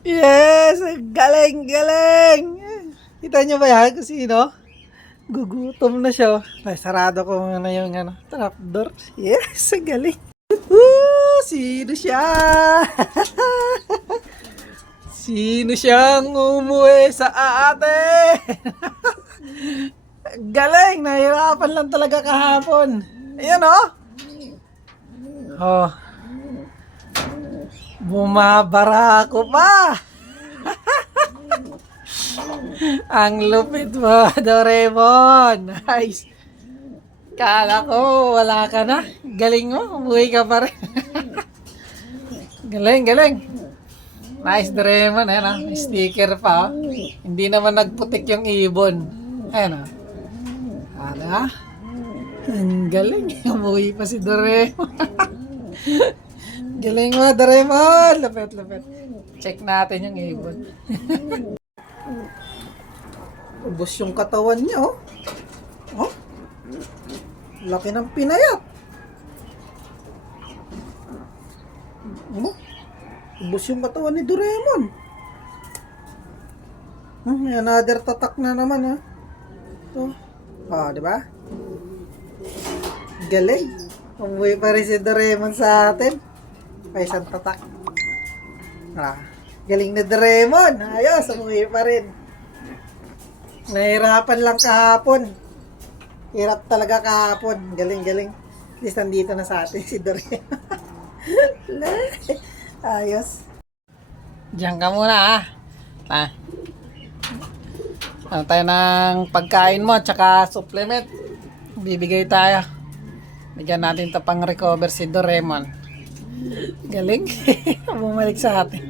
Yes! Galing! Galing! Kita nyo ba yan kung sino? Gugutom na siya. Ay, sarado ko na yung trapdoor. Yes! Galing! Woohoo! Sino siya? Sino siyang umuwi sa ate? Galing! Nahirapan lang talaga kahapon. Ayan oh! Oh. Bumabara ako pa! Ang lupit mo, Doraemon! Nice! Kala ko wala ka na. Galing mo, umuwi ka pa rin. Galing, galing! Nice, Doraemon. Ayan ah, may sticker pa. Oh. Hindi naman nagputik yung ibon. Ayan ah. Ala? Ang galing. Umuwi pa si Doraemon. Galing mo, Doraemon. Lapit, lapit. Check natin yung ibon. Ubos yung katawan niya, oh. Oh? Laki ng pinayat. Oh? Ubos yung katawan ni Doraemon. May another tatak na naman, ha. Oh. Oh, di ba? Galing. Umuwi pa rin si Doraemon sa atin. Ay, isang tatak. Ah, galing na Doraemon. Ayos, umuwi pa rin. Nahirapan lang kahapon. Hirap talaga kahapon. Galing, galing. At least nandito na sa atin si Doraemon. Ayos. Diyan ka muna ah. Ano tayo ng pagkain mo tsaka supplement. Bibigay tayo. Bigyan natin ito pang recover si Doraemon. Galing. Bumalik sa atin.